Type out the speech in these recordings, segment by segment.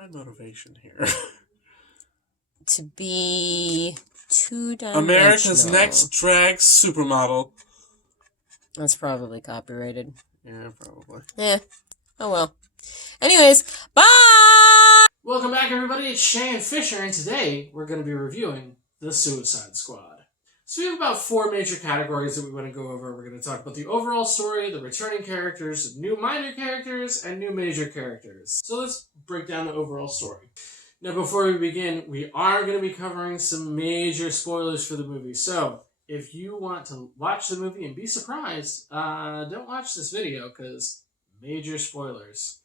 my motivation here? To be two-dimensional. America's Next Drag Supermodel. That's probably copyrighted. Yeah, probably. Yeah. Oh well. Anyways, bye! Welcome back, everybody. It's Shea and Fisher, and today we're going to be reviewing The Suicide Squad. So we have about 4 major categories that we want to go over. We're going to talk about the overall story, the returning characters, new minor characters, and new major characters. So let's break down the overall story. Now, before we begin, we are going to be covering some major spoilers for the movie. So if you want to watch the movie and be surprised, don't watch this video because major spoilers.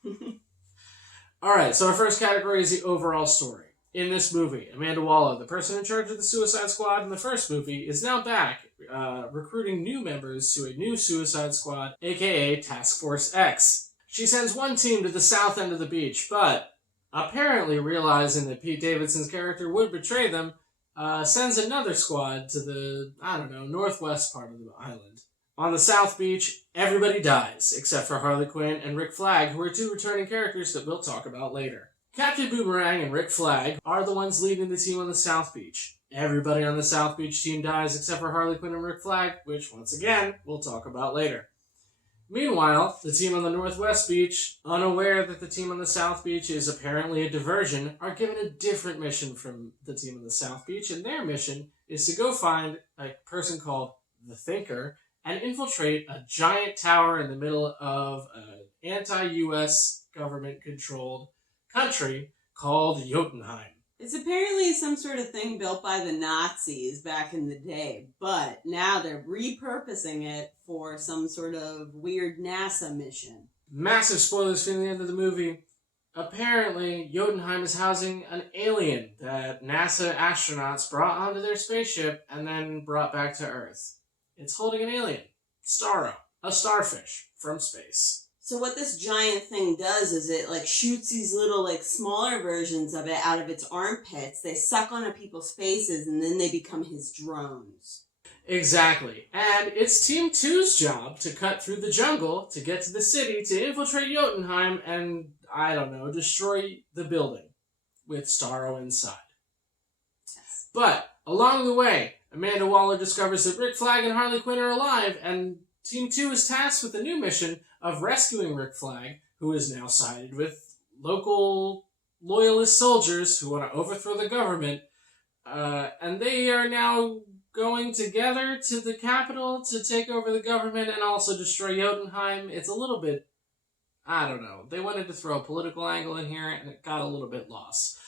Alright, so our first category is the overall story. In this movie, Amanda Waller, the person in charge of the Suicide Squad in the first movie, is now back, recruiting new members to a new Suicide Squad, aka Task Force X. She sends one team to the south end of the beach, but apparently realizing that Pete Davidson's character would betray them, sends another squad to the, northwest part of the island. On the South Beach, everybody dies, except for Harley Quinn and Rick Flag, who are 2 returning characters that we'll talk about later. Captain Boomerang and Rick Flag are the ones leading the team on the South Beach. Everybody on the South Beach team dies except for Harley Quinn and Rick Flag, which, once again, we'll talk about later. Meanwhile, the team on the Northwest Beach, unaware that the team on the South Beach is apparently a diversion, are given a different mission from the team on the South Beach, and their mission is to go find a person called the Thinker and infiltrate a giant tower in the middle of an anti-US government-controlled country called Jotunheim. It's apparently some sort of thing built by the Nazis back in the day, but now they're repurposing it for some sort of weird NASA mission. Massive spoilers for the end of the movie. Apparently, Jotunheim is housing an alien that NASA astronauts brought onto their spaceship and then brought back to Earth. It's holding an alien, Starro, a starfish from space. So what this giant thing does is it shoots these little smaller versions of it out of its armpits. They suck onto people's faces and then they become his drones. Exactly. And it's Team 2's job to cut through the jungle to get to the city to infiltrate Jotunheim and, destroy the building with Starro inside. Yes. But along the way, Amanda Waller discovers that Rick Flag and Harley Quinn are alive, and Team 2 is tasked with the new mission of rescuing Rick Flag, who is now sided with local loyalist soldiers who want to overthrow the government. And they are now going together to the capital to take over the government and also destroy Jotunheim. It's a little bit, they wanted to throw a political angle in here and it got a little bit lost.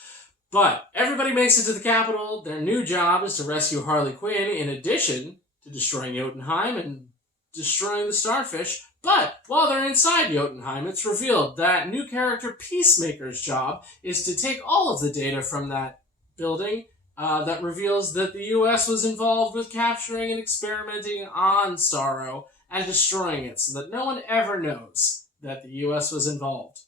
But everybody makes it to the capital. Their new job is to rescue Harley Quinn in addition to destroying Jotunheim and destroying the starfish. But while they're inside Jotunheim, it's revealed that new character Peacemaker's job is to take all of the data from that building that reveals that the U.S. was involved with capturing and experimenting on Starro and destroying it so that no one ever knows that the U.S. was involved.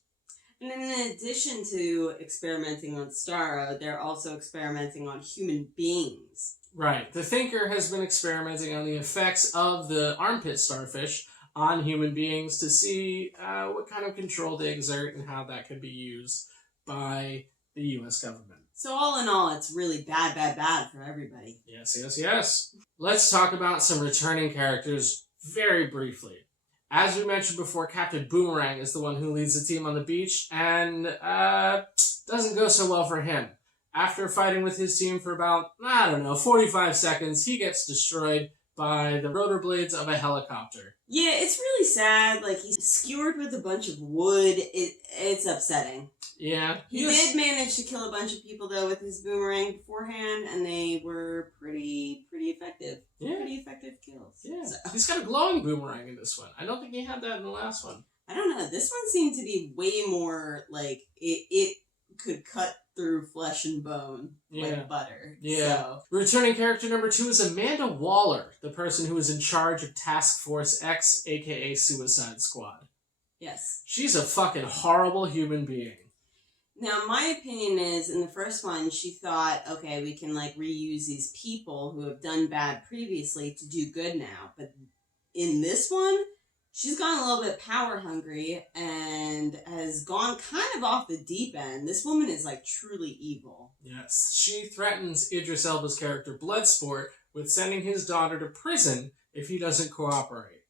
And in addition to experimenting on Starro, they're also experimenting on human beings. Right. The Thinker has been experimenting on the effects of the armpit starfish on human beings to see what kind of control they exert and how that could be used by the U.S. government. So all in all, it's really bad for everybody. Yes. Let's talk about some returning characters very briefly. As we mentioned before, Captain Boomerang is the one who leads the team on the beach, and doesn't go so well for him. After fighting with his team for about, 45 seconds, he gets destroyed by the rotor blades of a helicopter. Yeah, it's really sad. He's skewered with a bunch of wood. It's upsetting. Yeah. He did manage to kill a bunch of people, though, with his boomerang beforehand, and they were pretty effective. Yeah. Pretty effective kills. Yeah. So. He's got a glowing boomerang in this one. I don't think he had that in the last one. I don't know. This one seemed to be way more, it could cut through flesh and bone like butter. Yeah. So. Returning character number 2 is Amanda Waller, the person who is in charge of Task Force X, aka Suicide Squad. Yes. She's a fucking horrible human being. Now, my opinion is, in the first one, she thought, okay, we can, reuse these people who have done bad previously to do good now. But in this one, she's gone a little bit power hungry and has gone kind of off the deep end. This woman is like truly evil. Yes. She threatens Idris Elba's character Bloodsport with sending his daughter to prison if he doesn't cooperate.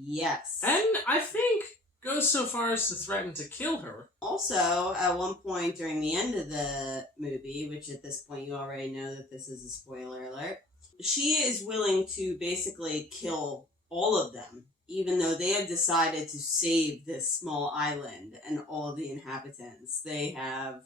Yes. And I think goes so far as to threaten to kill her. Also, at one point during the end of the movie, which at this point you already know that this is a spoiler alert, she is willing to basically kill all of them, even though they have decided to save this small island and all of the inhabitants. They have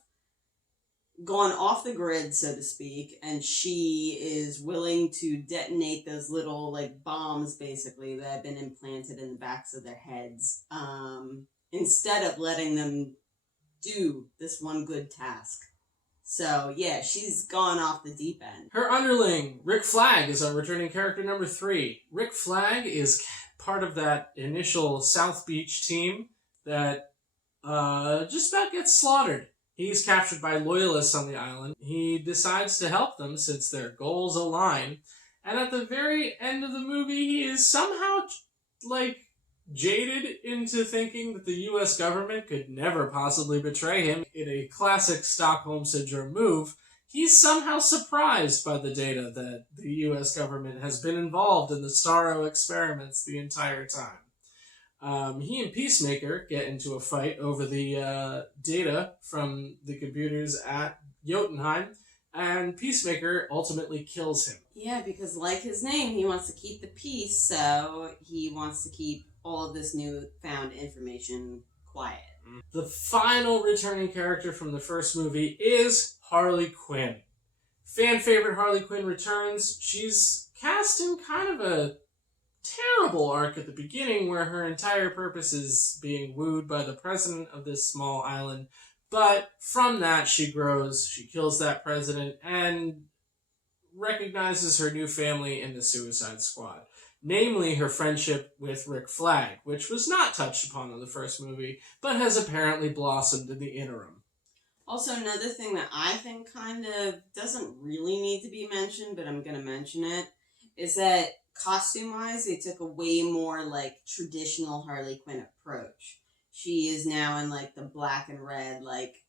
gone off the grid, so to speak, and she is willing to detonate those little like bombs basically that have been implanted in the backs of their heads, instead of letting them do this one good task. So yeah, she's gone off the deep end. Her underling, Rick Flag, is our returning character number 3. Rick Flag is part of that initial South Beach team that just about gets slaughtered. He's captured by loyalists on the island. He decides to help them since their goals align. And at the very end of the movie, he is somehow, like, jaded into thinking that the U.S. government could never possibly betray him. In a classic Stockholm Syndrome move, he's somehow surprised by the data that the U.S. government has been involved in the Starro experiments the entire time. He and Peacemaker get into a fight over the data from the computers at Jotunheim, and Peacemaker ultimately kills him. Yeah, because like his name, he wants to keep the peace, so he wants to keep all of this newfound information quiet. The final returning character from the first movie is Harley Quinn. Fan favorite Harley Quinn returns. She's cast in kind of a terrible arc at the beginning where her entire purpose is being wooed by the president of this small island. But from that, she grows, she kills that president, and recognizes her new family in the Suicide Squad. Namely, her friendship with Rick Flag, which was not touched upon in the first movie, but has apparently blossomed in the interim. Also, another thing that I think kind of doesn't really need to be mentioned, but I'm going to mention it, is that costume-wise, they took a way more, like, traditional Harley Quinn approach. She is now in, like, the black and red, like,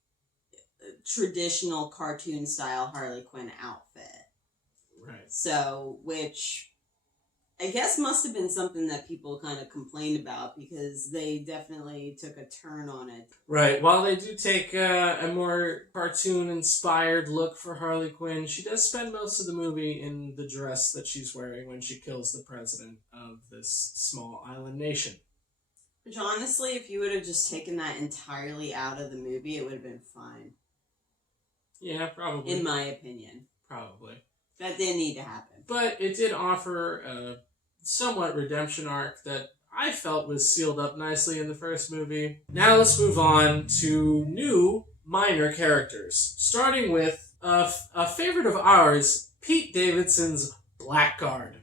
traditional cartoon-style Harley Quinn outfit. Right. So, which I guess must have been something that people kind of complained about because they definitely took a turn on it. Right. While they do take a more cartoon-inspired look for Harley Quinn, she does spend most of the movie in the dress that she's wearing when she kills the president of this small island nation. Which honestly, if you would have just taken that entirely out of the movie, it would have been fine. Yeah, probably. In my opinion. Probably. That didn't need to happen. But it did offer a somewhat redemption arc that I felt was sealed up nicely in the first movie. Now let's move on to new minor characters. Starting with a favorite of ours, Pete Davidson's Blackguard.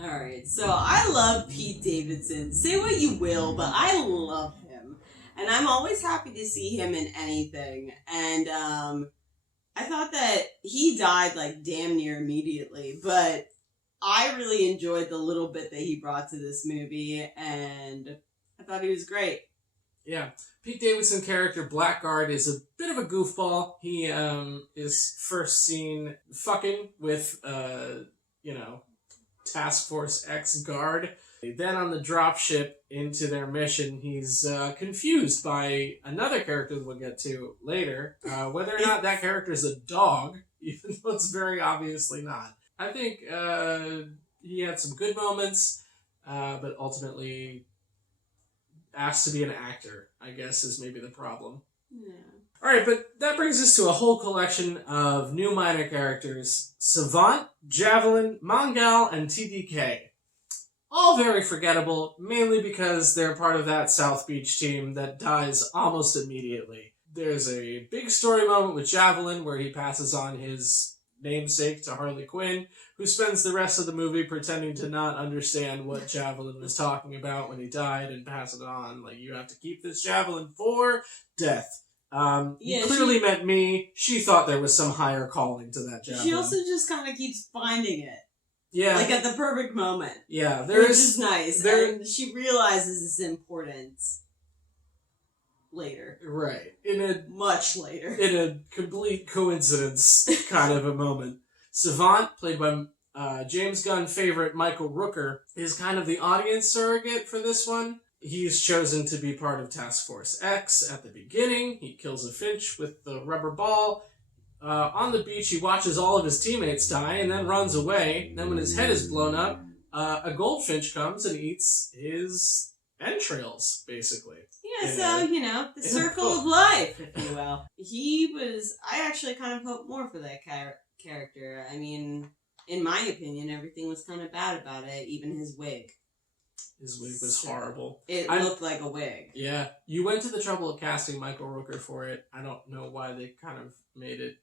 Alright, so I love Pete Davidson. Say what you will, but I love him. And I'm always happy to see him in anything. And I thought that he died like damn near immediately, but I really enjoyed the little bit that he brought to this movie, and I thought he was great. Yeah. Pete Davidson character Blackguard is a bit of a goofball. He is first seen fucking with, Task Force X guard. Then on the dropship into their mission, he's confused by another character that we'll get to later, whether or not that character is a dog, even though it's very obviously not. I think he had some good moments, but ultimately asked to be an actor, I guess, is maybe the problem. Yeah. Alright, but that brings us to a whole collection of new minor characters. Savant, Javelin, Mongal, and TDK. All very forgettable, mainly because they're part of that South Beach team that dies almost immediately. There's a big story moment with Javelin where he passes on his namesake to Harley Quinn, who spends the rest of the movie pretending to not understand what Javelin was talking about when he died and pass it on. Like, you have to keep this Javelin for death. He clearly meant me. She thought there was some higher calling to that Javelin. She also just kind of keeps finding it. Yeah. Like at the perfect moment. Yeah, Which is nice. there- And she realizes its importance later. Right. Much later. In a complete coincidence kind of a moment. Savant, played by James Gunn favorite Michael Rooker, is kind of the audience surrogate for this one. He's chosen to be part of Task Force X at the beginning. He kills a finch with the rubber ball. On the beach, he watches all of his teammates die and then runs away. Then when his head is blown up, a goldfinch comes and eats his entrails, basically. Yeah, so, the circle of life, if you will. I actually kind of hoped more for that character. I mean, in my opinion, everything was kind of bad about it, even his wig. His wig was horrible. It looked like a wig. Yeah. You went to the trouble of casting Michael Rooker for it. I don't know why they kind of made it.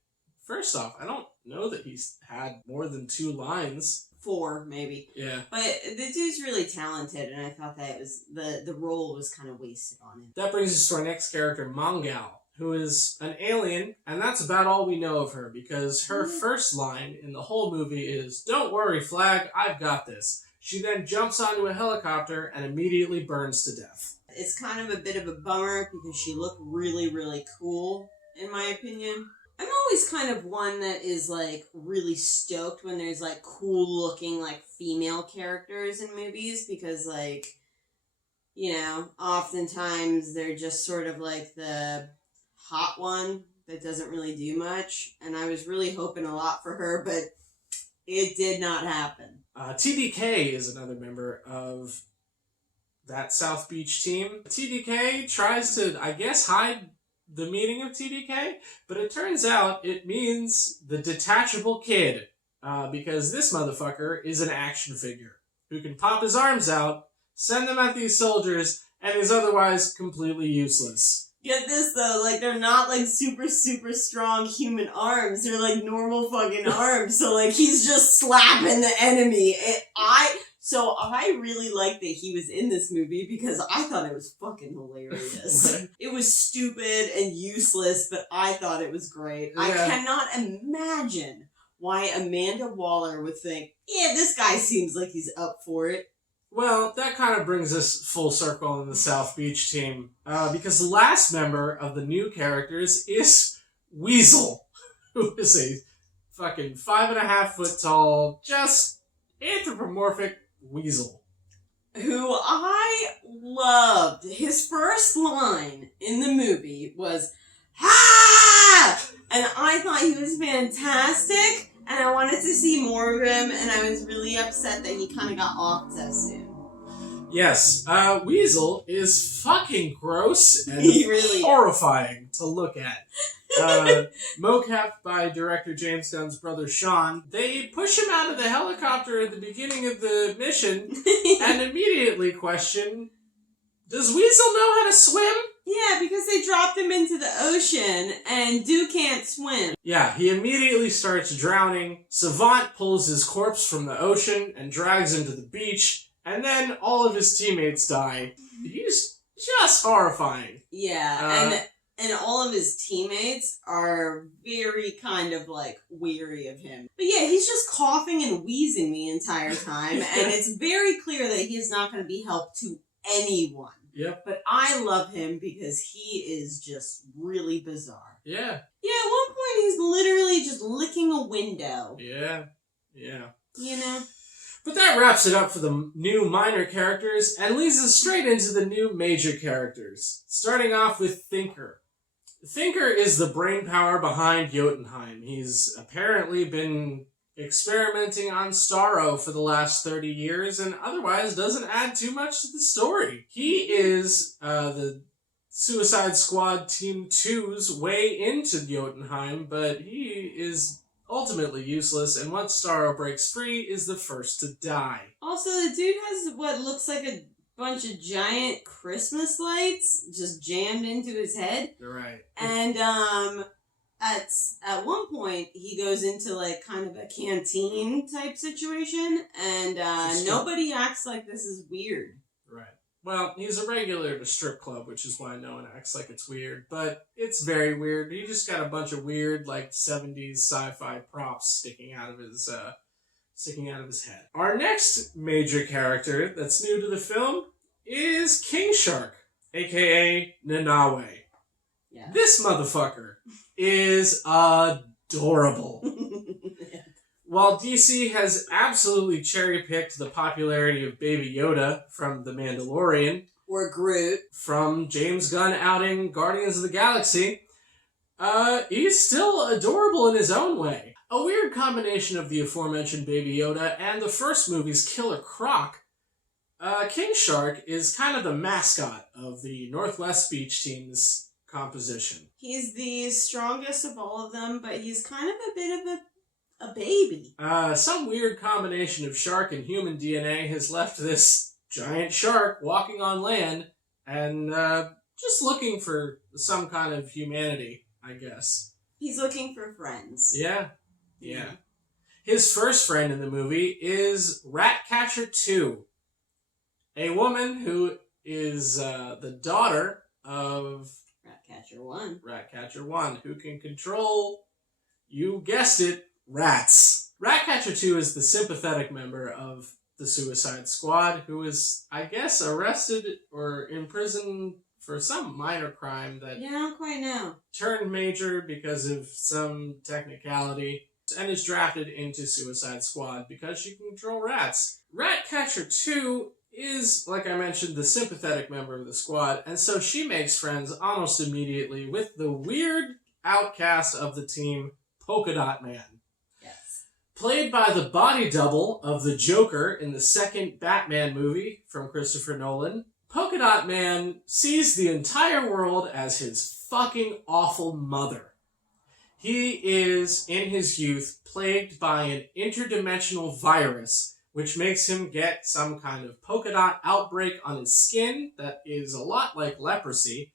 First off, I don't know that he's had more than 2 lines. 4, maybe. Yeah. But the dude's really talented, and I thought that it was the role was kind of wasted on him. That brings us to our next character, Mongal, who is an alien, and that's about all we know of her, because her first line in the whole movie is, "Don't worry, Flag, I've got this." She then jumps onto a helicopter and immediately burns to death. It's kind of a bit of a bummer because she looked really, really cool, in my opinion. I'm always kind of one that is, like, really stoked when there's, like, cool-looking, like, female characters in movies because, like, oftentimes they're just sort of, like, the hot one that doesn't really do much. And I was really hoping a lot for her, but it did not happen. TDK is another member of that South Beach team. TDK tries to, I guess, hide the meaning of TDK, but it turns out it means the detachable kid, because this motherfucker is an action figure who can pop his arms out, send them at these soldiers, and is otherwise completely useless. Get this, though, like, they're not, like, super, super strong human arms. They're, like, normal fucking arms. So, like, he's just slapping the enemy. So I really liked that he was in this movie because I thought it was fucking hilarious. It was stupid and useless, but I thought it was great. Yeah. I cannot imagine why Amanda Waller would think, yeah, this guy seems like he's up for it. Well, that kind of brings us full circle in the South Beach team, because the last member of the new characters is Weasel, who is a fucking 5.5 foot tall, just anthropomorphic weasel. Who I loved. His first line in the movie was, "Ha!" And I thought he was fantastic. And I wanted to see more of him, and I was really upset that he kind of got off so soon. Yes, Weasel is fucking gross and really horrifying to look at. Mocapped by director James Gunn's brother Sean, they push him out of the helicopter at the beginning of the mission and immediately question, does Weasel know how to swim? Yeah, because they dropped him into the ocean, and Duke can't swim. Yeah, he immediately starts drowning. Savant pulls his corpse from the ocean and drags him to the beach, and then all of his teammates die. He's just horrifying. Yeah, and all of his teammates are very kind of, like, weary of him. But yeah, he's just coughing and wheezing the entire time, and it's very clear that he is not going to be helped to anyone. Yep. But I love him because he is just really bizarre. Yeah. Yeah, at one point he's literally just licking a window. Yeah. But that wraps it up for the new minor characters and leads us straight into the new major characters. Starting off with Thinker. Thinker is the brainpower behind Jotunheim. He's apparently been experimenting on Starro for the last 30 years and otherwise doesn't add too much to the story. He is the Suicide Squad Team 2's way into Jotunheim, but he is ultimately useless, and once Starro breaks free, is the first to die. Also, the dude has what looks like a bunch of giant Christmas lights just jammed into his head. Right. And, at one point, he goes into, like, kind of a canteen type situation, and nobody acts like this is weird. Right. Well, he's a regular at a strip club, which is why no one acts like it's weird, but it's very weird. He just got a bunch of weird, like, 70s sci-fi props sticking out of his sticking out of his head. Our next major character that's new to the film is King Shark, aka Nanawe. Yeah. This motherfucker is adorable. While DC has absolutely cherry-picked the popularity of Baby Yoda from The Mandalorian, or Groot, from James Gunn outing Guardians of the Galaxy, he's still adorable in his own way. A weird combination of the aforementioned Baby Yoda and the first movie's Killer Croc, King Shark is kind of the mascot of the Northwest Beach team's composition. he's the strongest of all of them, but he's kind of a bit of a baby. Some weird combination of shark and human DNA has left this giant shark walking on land and just looking for some kind of humanity, I guess. He's looking for friends. Yeah. His first friend in the movie is Ratcatcher 2, a woman who is the daughter of Ratcatcher 1. Ratcatcher 1, who can control, you guessed it, rats. Ratcatcher 2 is the sympathetic member of the Suicide Squad who is, I guess, arrested or imprisoned for some minor crime that Yeah, I don't quite know. turned major because of some technicality and is drafted into Suicide Squad because she can control rats. Ratcatcher 2 is, like I mentioned, the sympathetic member of the squad, and so she makes friends almost immediately with the weird outcast of the team, Polka Dot Man. Yes. Played by the body double of the Joker in the second Batman movie from Christopher Nolan, Polka Dot Man sees the entire world as his fucking awful mother. He is, in his youth, plagued by an interdimensional virus, which makes him get some kind of polka dot outbreak on his skin that is a lot like leprosy,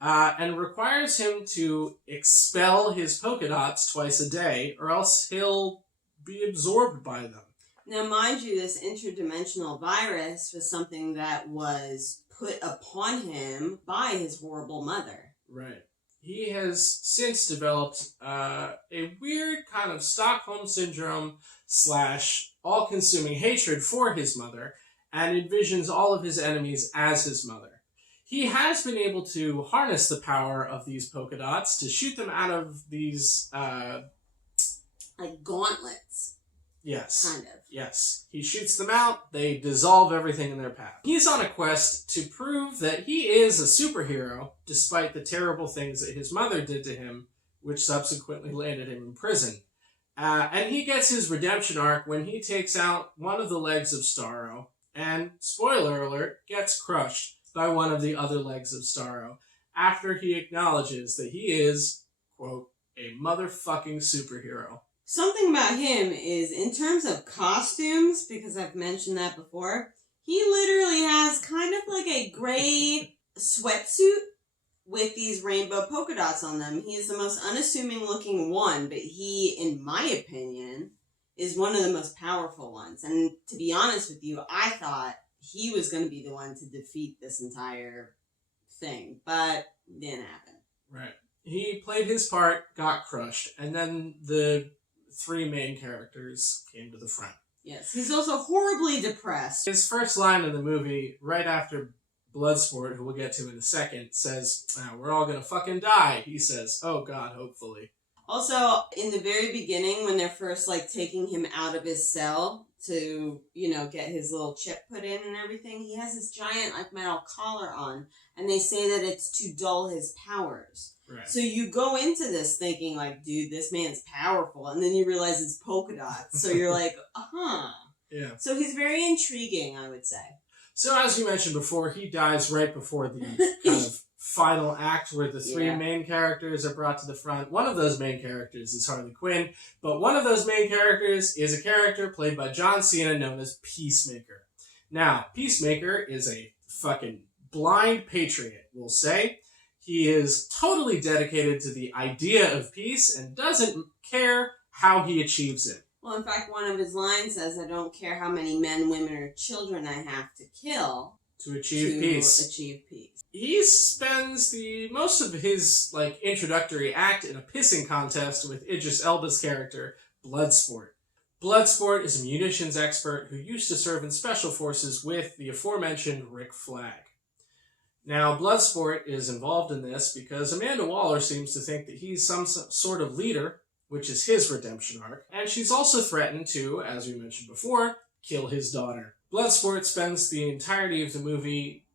and requires him to expel his polka dots twice a day, or else he'll be absorbed by them. Now, mind you, this interdimensional virus was something that was put upon him by his horrible mother. Right. He has since developed a weird kind of Stockholm Syndrome / all-consuming hatred for his mother, and envisions all of his enemies as his mother. He has been able to harness the power of these polka dots to shoot them out of these, Like gauntlets, yes. kind of. Yes. He shoots them out, they dissolve everything in their path. He's on a quest to prove that he is a superhero, despite the terrible things that his mother did to him, which subsequently landed him in prison. And he gets his redemption arc when he takes out one of the legs of Starro, and, spoiler alert, gets crushed by one of the other legs of Starro, after he acknowledges that he is, quote, a motherfucking superhero. Something about him is, in terms of costumes, because I've mentioned that before, he literally has kind of like a gray sweatsuit with these rainbow polka dots on them. He is the most unassuming looking one, but he, in my opinion, is one of the most powerful ones. And to be honest with you, I thought he was going to be the one to defeat this entire thing, but it didn't happen. Right. He played his part, got crushed, and then the three main characters came to the front. Yes, he's also horribly depressed. His first line in the movie, right after Bloodsport, who we'll get to in a second, says, we're all gonna fucking die. He says, oh god, hopefully. Also, in the very beginning, when they're first, like, taking him out of his cell to, get his little chip put in and everything, he has this giant, like, metal collar on, and they say that it's to dull his powers. Right. So you go into this thinking, like, dude, this man's powerful, and then you realize it's polka dots. So you're like, Yeah. So he's very intriguing, I would say. So as you mentioned before, he dies right before the kind of final act where the three main characters are brought to the front. One of those main characters is Harley Quinn, but one of those main characters is a character played by John Cena known as Peacemaker. Now, Peacemaker is a fucking blind patriot, we'll say. He is totally dedicated to the idea of peace and doesn't care how he achieves it. Well, in fact, one of his lines says, I don't care how many men, women, or children I have to kill to achieve peace. He spends the most of his introductory act in a pissing contest with Idris Elba's character, Bloodsport. Bloodsport is a munitions expert who used to serve in special forces with the aforementioned Rick Flag. Now, Bloodsport is involved in this because Amanda Waller seems to think that he's some sort of leader, which is his redemption arc, and she's also threatened to, as we mentioned before, kill his daughter. Bloodsport spends the entirety of the movie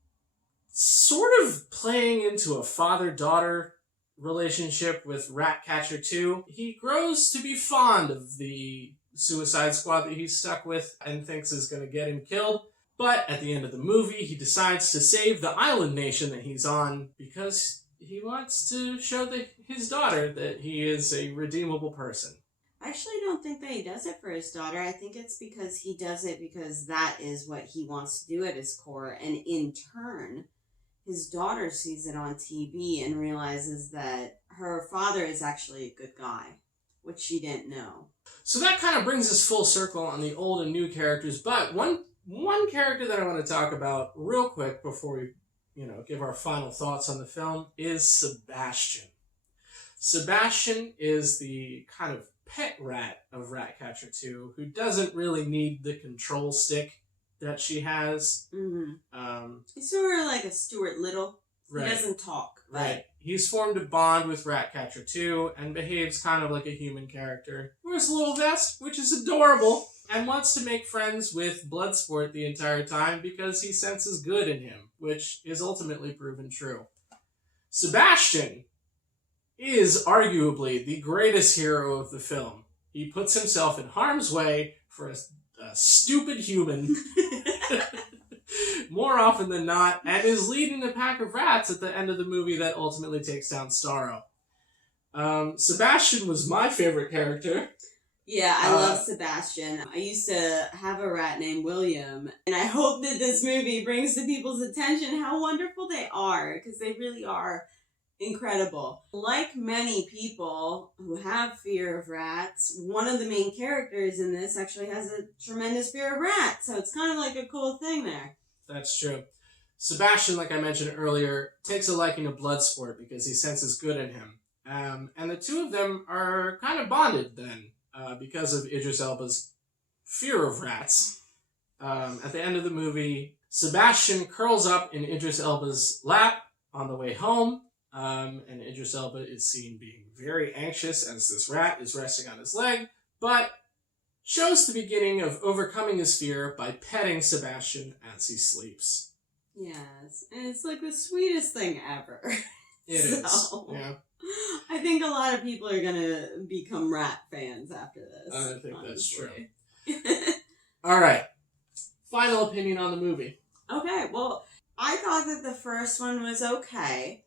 sort of playing into a father-daughter relationship with Ratcatcher 2. He grows to be fond of the Suicide Squad that he's stuck with and thinks is going to get him killed. But at the end of the movie, he decides to save the island nation that he's on because he wants to show his daughter that he is a redeemable person. I actually don't think that he does it for his daughter. I think it's because he does it because that is what he wants to do at his core. And in turn, his daughter sees it on TV and realizes that her father is actually a good guy, which she didn't know. So that kind of brings us full circle on the old and new characters. But one character that I want to talk about real quick before we, give our final thoughts on the film is Sebastian. Sebastian is the kind of pet rat of Ratcatcher 2 who doesn't really need the control stick that she has. Mm-hmm. He's sort of like a Stuart Little. Right. He doesn't talk. Right. He's formed a bond with Ratcatcher 2 and behaves kind of like a human character. Wears a little vest, which is adorable, and wants to make friends with Bloodsport the entire time because he senses good in him, which is ultimately proven true. Sebastian is arguably the greatest hero of the film. He puts himself in harm's way for a stupid human more often than not, and is leading a pack of rats at the end of the movie that ultimately takes down Starro. Sebastian was my favorite character. Yeah, I love Sebastian. I used to have a rat named William, and I hope that this movie brings to people's attention how wonderful they are, because they really are incredible. Like many people who have fear of rats, one of the main characters in this actually has a tremendous fear of rats, so it's kind of like a cool thing there. That's true. Sebastian, like I mentioned earlier, takes a liking to Bloodsport because he senses good in him. And the two of them are kind of bonded then because of Idris Elba's fear of rats. At the end of the movie, Sebastian curls up in Idris Elba's lap on the way home, and Idris Elba is seen being very anxious as this rat is resting on his leg, but shows the beginning of overcoming his fear by petting Sebastian as he sleeps. Yes, and it's like the sweetest thing ever. It is. Yeah. I think a lot of people are going to become rat fans after this. I think honestly. That's true. All right. Final opinion on the movie. Okay, well, I thought that the first one was okay,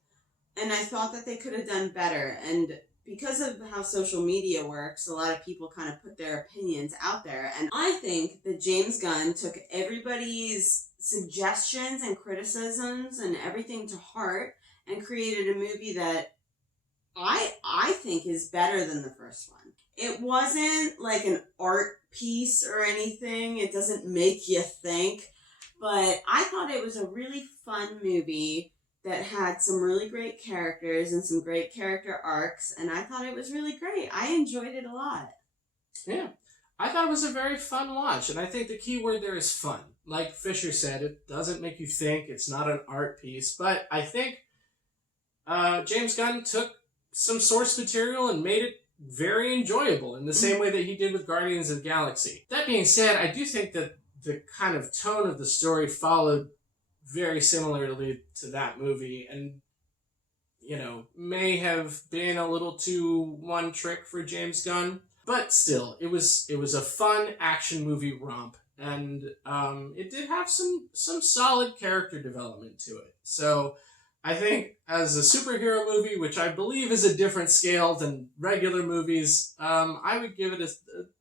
and I thought that they could have done better, and because of how social media works, a lot of people kind of put their opinions out there. And I think that James Gunn took everybody's suggestions and criticisms and everything to heart and created a movie that I think is better than the first one. It wasn't like an art piece or anything. It doesn't make you think. But I thought it was a really fun movie that had some really great characters and some great character arcs, and I thought it was really great. I enjoyed it a lot. Yeah. I thought it was a very fun watch, and I think the key word there is fun. Like Fisher said, it doesn't make you think, it's not an art piece, but I think James Gunn took some source material and made it very enjoyable in the same way that he did with Guardians of the Galaxy. That being said, I do think that the kind of tone of the story followed very similarly to that movie, and may have been a little too one trick for James Gunn, but still, it was a fun action movie romp, and it did have some solid character development to it. So I think as a superhero movie, which I believe is a different scale than regular movies, I would give it a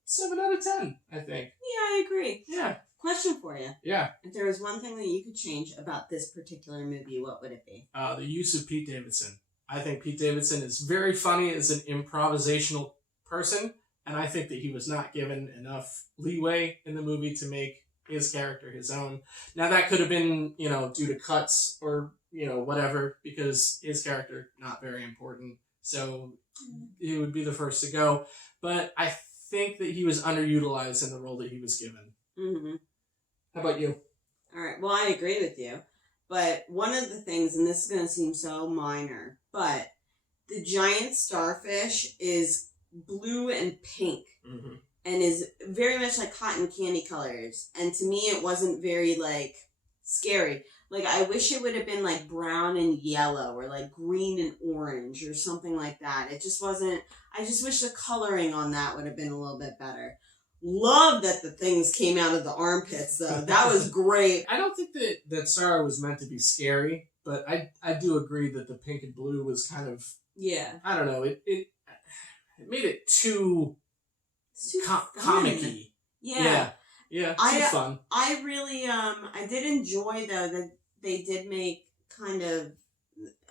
7 out of 10, I think. Yeah, I agree. Yeah. Question for you. Yeah. If there was one thing that you could change about this particular movie, what would it be? The use of Pete Davidson. I think Pete Davidson is very funny as an improvisational person, and I think that he was not given enough leeway in the movie to make his character his own. Now, that could have been, due to cuts or, whatever, because his character, not very important, so he would be the first to go. But I think that he was underutilized in the role that he was given. Mm-hmm. How about you? All right. Well, I agree with you. But one of the things, and this is going to seem so minor, but the giant starfish is blue and pink. Mm-hmm. And is very much like cotton candy colors. And to me, it wasn't very, like, scary. Like, I wish it would have been, like, brown and yellow or, like, green and orange or something like that. It just wasn't... I just wish the coloring on that would have been a little bit better. Love that the things came out of the armpits, though. That was great. I don't think that Sarah was meant to be scary, but I do agree that the pink and blue was kind of... Yeah. I don't know. It made it too... It's too comic-y. Yeah. Yeah, too fun. I really, I did enjoy, though, that they did make kind of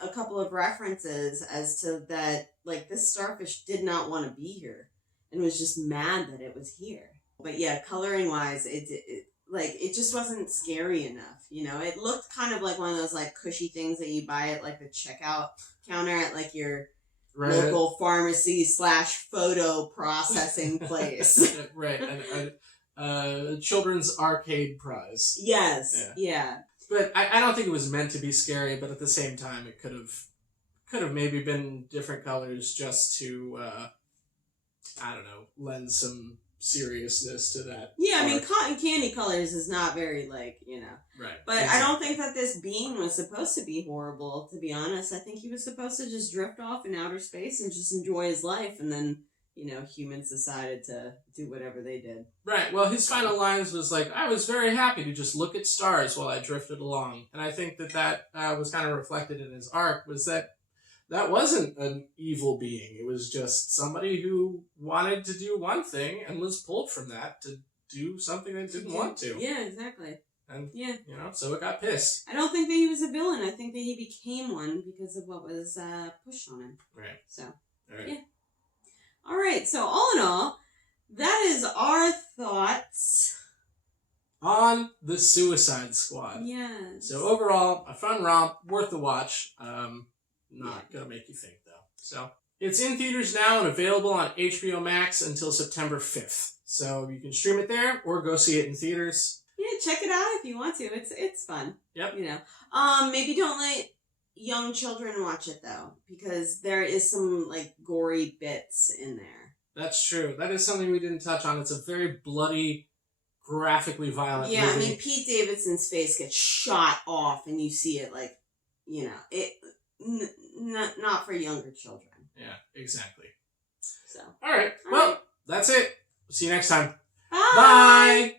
a couple of references as to that, like, this starfish did not want to be here and was just mad that it was here. But yeah, coloring-wise, it just wasn't scary enough, you know? It looked kind of like one of those, like, cushy things that you buy at, like, the checkout counter at, like, your... Right. Local pharmacy / photo processing place. Right. And children's arcade prize. Yes. Yeah. But I don't think it was meant to be scary, but at the same time it could have maybe been different colors just to I don't know, lend some seriousness to that. Yeah, I mean, art. cotton candy colors is not very, like, you know. Right. But exactly. I don't think that this being was supposed to be horrible, to be honest. I think he was supposed to just drift off in outer space and just enjoy his life. And then, you know, humans decided to do whatever they did. Right. Well, his final lines was like, I was very happy to just look at stars while I drifted along. And I think that was kind of reflected in his arc, was that wasn't an evil being. It was just somebody who wanted to do one thing and was pulled from that to do something they didn't want to. Yeah, exactly. And, yeah, you know, so it got pissed. I don't think that he was a villain. I think that he became one because of what was pushed on him. Right. So, all right. Yeah. All right. So, all in all, that is our thoughts on the Suicide Squad. Yes. So overall, a fun romp, worth the watch. Not gonna make you think though. So it's in theaters now and available on HBO Max until September 5th. So you can stream it there or go see it in theaters. Yeah, check it out if you want to. It's fun. Yep. You know, maybe don't let young children watch it though, because there is some like gory bits in there. That's true. That is something we didn't touch on. It's a very bloody, graphically violent movie. I mean, Pete Davidson's face gets shot off, and you see it like, you know, it not for younger children. Yeah, exactly. So. All right. Well, that's it. See you next time. Bye. Bye.